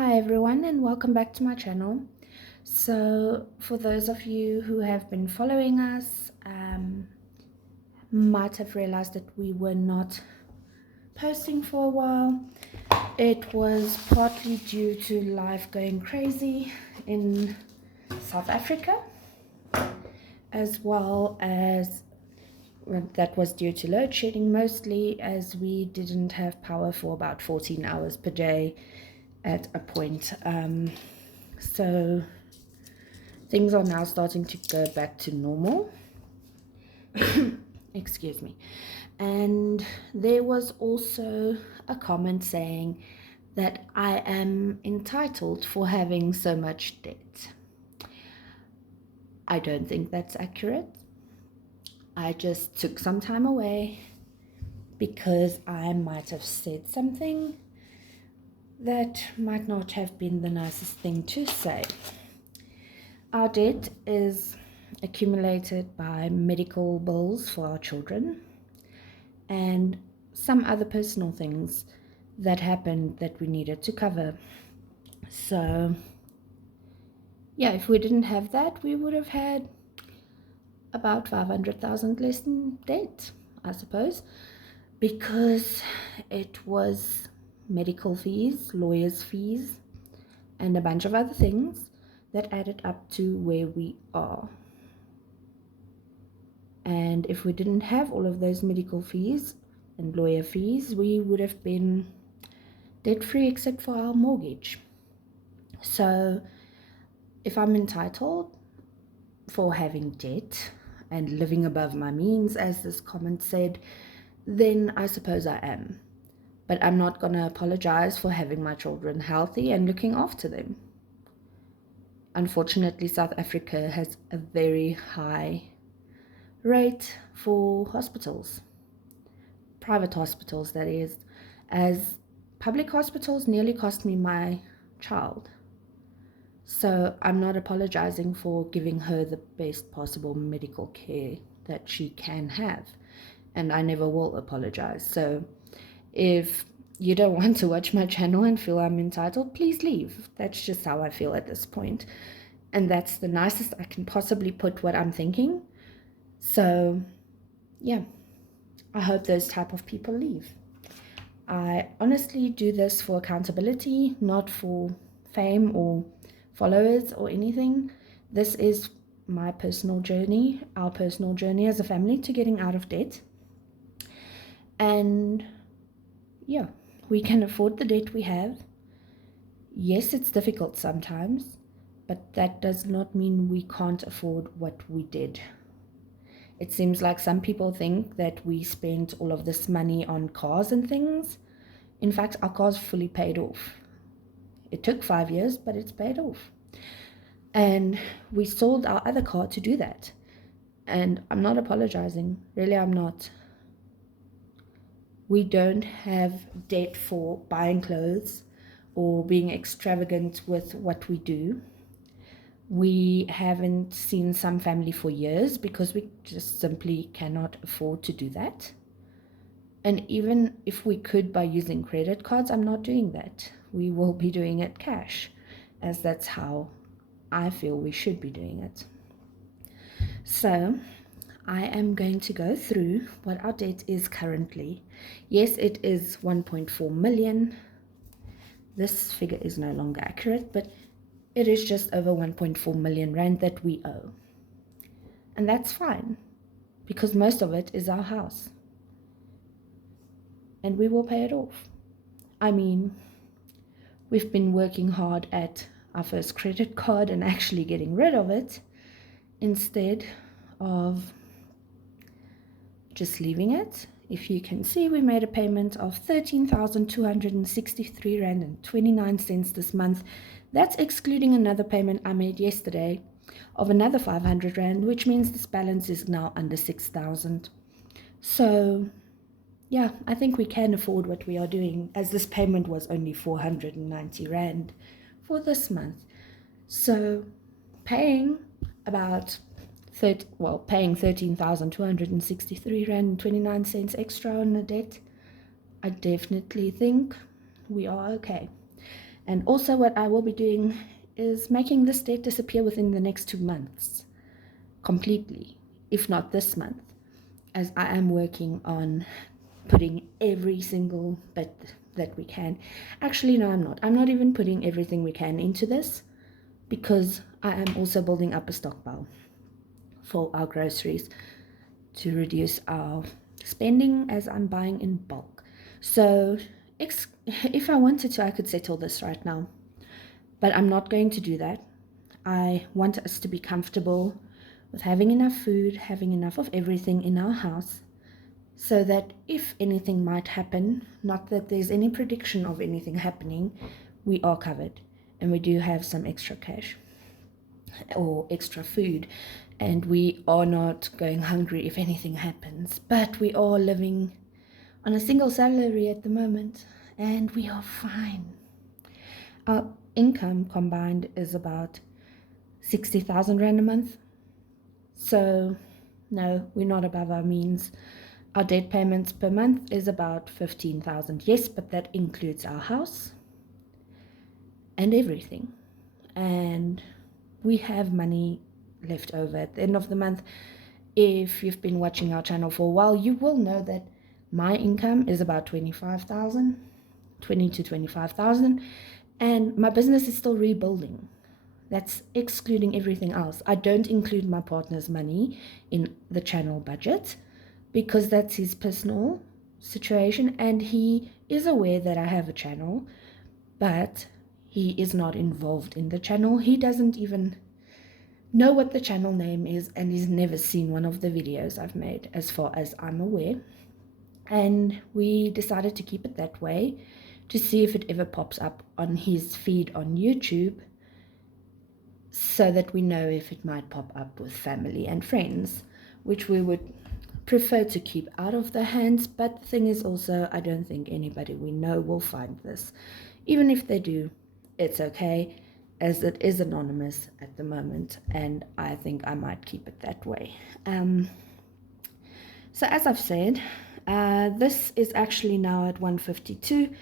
Hi everyone and welcome back to my channel. So for those of you who have been following us, might have realized that we were not posting for a while. It was partly due to life going crazy in South Africa, as well as that was due to load shedding mostly, as we didn't have power for about 14 hours per day at a point. So things are now starting to go back to normal. Excuse me. And there was also a comment saying that I am entitled for having so much debt. I don't think that's accurate. I just took some time away because I might have said something that might not have been the nicest thing to say. Our debt is accumulated by medical bills for our children and some other personal things that happened that we needed to cover. So yeah, if we didn't have that, we would have had about 500,000 less in debt, I suppose, because it was medical fees, lawyers' fees, and a bunch of other things that added up to where we are. And if we didn't have all of those medical fees and lawyer fees, we would have been debt-free except for our mortgage. So if I'm entitled for having debt and living above my means, as this comment said, then I suppose I am. But I'm not going to apologize for having my children healthy and looking after them. Unfortunately, South Africa has a very high rate for hospitals, private hospitals that is, as public hospitals nearly cost me my child. So I'm not apologizing for giving her the best possible medical care that she can have, and I never will apologize. So if you don't want to watch my channel and feel I'm entitled, please leave. That's just how I feel at this point, and that's the nicest I can possibly put what I'm thinking. So yeah, I hope those type of people leave. I honestly do this for accountability, not for fame or followers or anything. This is my personal journey, our personal journey as a family to getting out of debt. And yeah, we can afford the debt we have. Yes, it's difficult sometimes, but that does not mean we can't afford what we did. It seems like some people think that we spent all of this money on cars and things. In fact, our car's fully paid off. It took 5 years, but it's paid off. And we sold our other car to do that. And I'm not apologizing. Really, I'm not. We don't have debt for buying clothes or being extravagant with what we do. We haven't seen some family for years because we just simply cannot afford to do that. And even if we could by using credit cards, I'm not doing that. We will be doing it cash, as that's how I feel we should be doing it. So I am going to go through what our debt is currently. Yes, it is 1.4 million. This figure is no longer accurate, but it is just over 1.4 million rand that we owe. And that's fine, because most of it is our house. And we will pay it off. I mean, we've been working hard at our first credit card and actually getting rid of it instead of just leaving it. If you can see, we made a payment of 13,263 rand and 29 cents this month. That's excluding another payment I made yesterday of another 500 rand, which means this balance is now under 6,000. So yeah, I think we can afford what we are doing, as this payment was only 490 rand for this month. So paying about paying 13,263 rand and 29 cents extra on the debt, I definitely think we are okay. And also what I will be doing is making this debt disappear within the next 2 months completely, if not this month, as I am working on putting every single bit that we can. Actually, no, I'm not. I'm not even putting everything we can into this, because I am also building up a stockpile for our groceries to reduce our spending as I'm buying in bulk. So if I wanted to, I could settle this right now, but I'm not going to do that. I want us to be comfortable with having enough food, having enough of everything in our house, so that if anything might happen, not that there's any prediction of anything happening, we are covered and we do have some extra cash or extra food, and we are not going hungry if anything happens. But we are living on a single salary at the moment, and we are fine. Our income combined is about 60,000 Rand a month. So, no, we're not above our means. Our debt payments per month is about 15,000, yes, but that includes our house and everything. And we have money left over at the end of the month. If you've been watching our channel for a while, you will know that my income is about 25,000, 20 to 25,000, and my business is still rebuilding. That's excluding everything else. I don't include my partner's money in the channel budget because that's his personal situation, and he is aware that I have a channel, but he is not involved in the channel. He doesn't even know what the channel name is, and he's never seen one of the videos I've made, as far as I'm aware. And we decided to keep it that way to see if it ever pops up on his feed on YouTube, so that we know if it might pop up with family and friends, which we would prefer to keep out of their hands. But the thing is also, I don't think anybody we know will find this. Even if they do, it's okay, as it is anonymous at the moment, and I think I might keep it that way. So as I've said, this is actually now at 152.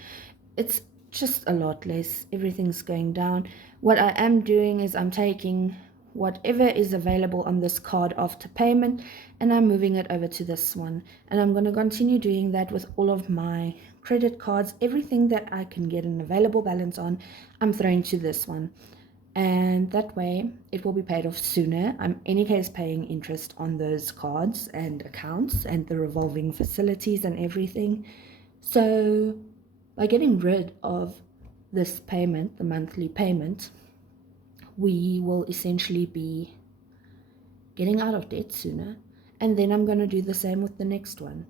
It's just a lot less. Everything's going down. What I am doing is I'm taking whatever is available on this card after payment, and I'm moving it over to this one. And I'm going to continue doing that with all of my credit cards. Everything that I can get an available balance on, I'm throwing to this one. And that way it will be paid off sooner. I'm in any case paying interest on those cards and accounts and the revolving facilities and everything. So by getting rid of this payment, the monthly payment, we will essentially be getting out of debt sooner. And then I'm going to do the same with the next one.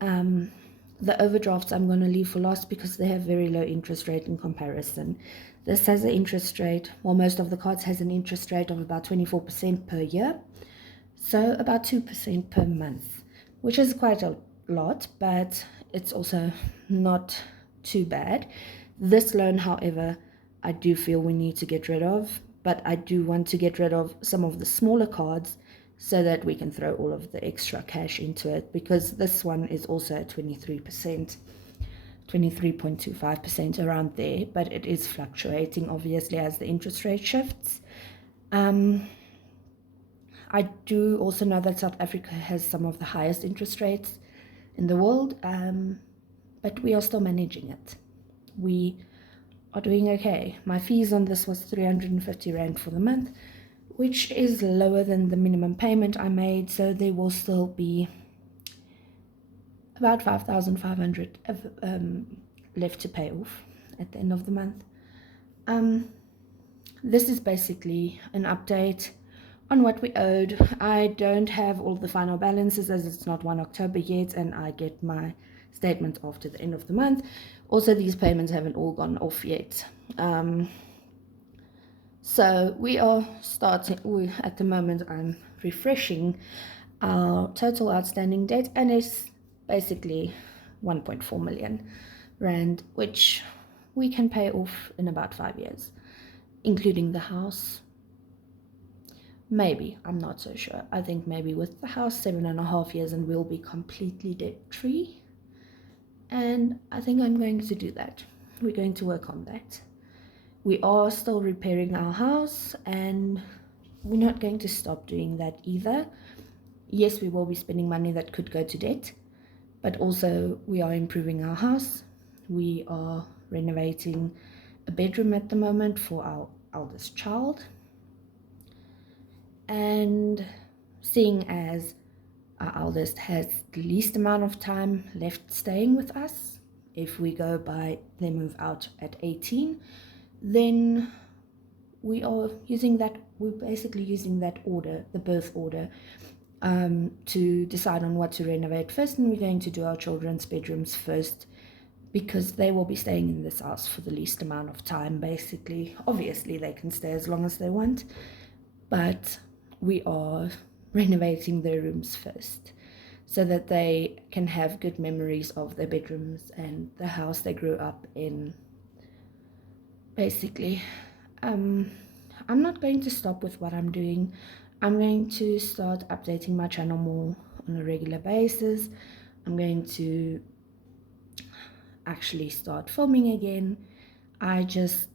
The overdrafts I'm going to leave for last because they have very low interest rate in comparison. This has an interest rate, well, most of the cards has an interest rate of about 24% per year, so about 2% per month, which is quite a lot, but it's also not too bad. This loan, however, I do feel we need to get rid of, but I do want to get rid of some of the smaller cards so that we can throw all of the extra cash into it, because this one is also at 23%, 23.25%, around there, but it is fluctuating obviously as the interest rate shifts. I do also know that South Africa has some of the highest interest rates in the world, but we are still managing it. We are doing okay. My fees on this was 350 Rand for the month, which is lower than the minimum payment I made, so there will still be about 5,500 left to pay off at the end of the month. This is basically an update on what we owed. I don't have all the final balances as it's not 1 October yet, and I get my statement after the end of the month. Also, these payments haven't all gone off yet. So we are starting, at the moment I'm refreshing our total outstanding debt, and it's basically 1.4 million Rand, which we can pay off in about 5 years, including the house. Maybe, I'm not so sure. I think maybe with the house 7.5 years and we'll be completely debt free. And I think I'm going to do that. We're going to work on that. We are still repairing our house, and we're not going to stop doing that either. Yes, we will be spending money that could go to debt, but also we are improving our house. We are renovating a bedroom at the moment for our eldest child. And seeing as our eldest has the least amount of time left staying with us, if we go by they move out at 18, then we're basically using that order, the birth order, to decide on what to renovate first, and we're going to do our children's bedrooms first because they will be staying in this house for the least amount of time, basically. Obviously, they can stay as long as they want, but we are renovating their rooms first so that they can have good memories of their bedrooms and the house they grew up in, basically. I'm not going to stop with what I'm doing. I'm going to start updating my channel more on a regular basis. I'm going to actually start filming again. I just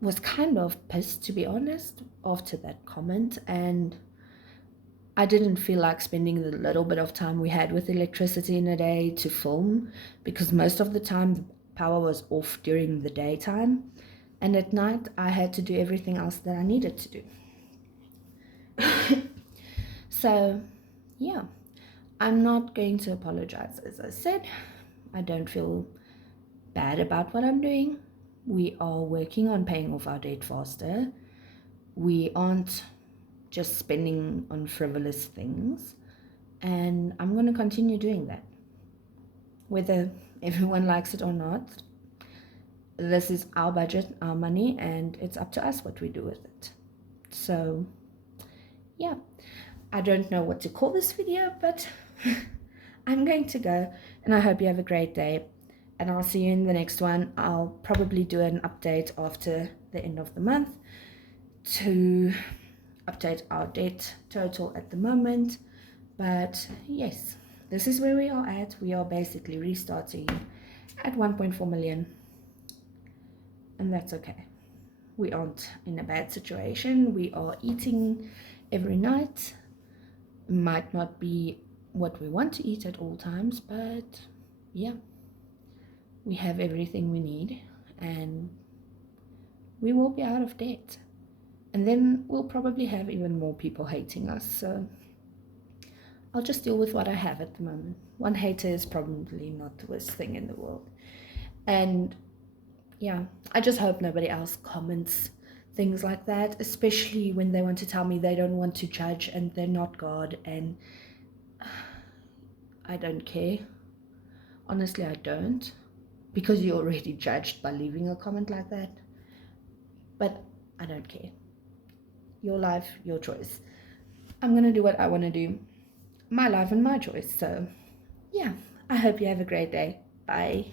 was kind of pissed, to be honest, after that comment, and I didn't feel like spending the little bit of time we had with electricity in a day to film, because most of the time the power was off during the daytime, and at night I had to do everything else that I needed to do. So, yeah, I'm not going to apologize. As I said, I don't feel bad about what I'm doing. We are working on paying off our debt faster. We aren't just spending on frivolous things, and I'm going to continue doing that. Whether everyone likes it or not, this is our budget, our money, and it's up to us what we do with it. So, yeah, I don't know what to call this video, but I'm going to go, and I hope you have a great day, and I'll see you in the next one. I'll probably do an update after the end of the month to update our debt total at the moment. But yes, this is where we are at. We are basically restarting at 1.4 million, and that's okay. We aren't in a bad situation. We are eating every night. Might not be what we want to eat at all times, but yeah, we have everything we need, and we will be out of debt. And then we'll probably have even more people hating us, so I'll just deal with what I have at the moment. One hater is probably not the worst thing in the world. And yeah, I just hope nobody else comments things like that, especially when they want to tell me they don't want to judge and they're not God, and I don't care. Honestly, I don't, because you're already judged by leaving a comment like that. But I don't care. Your life, your choice. I'm gonna do what I want to do. My life and my choice. So yeah, I hope you have a great day. Bye.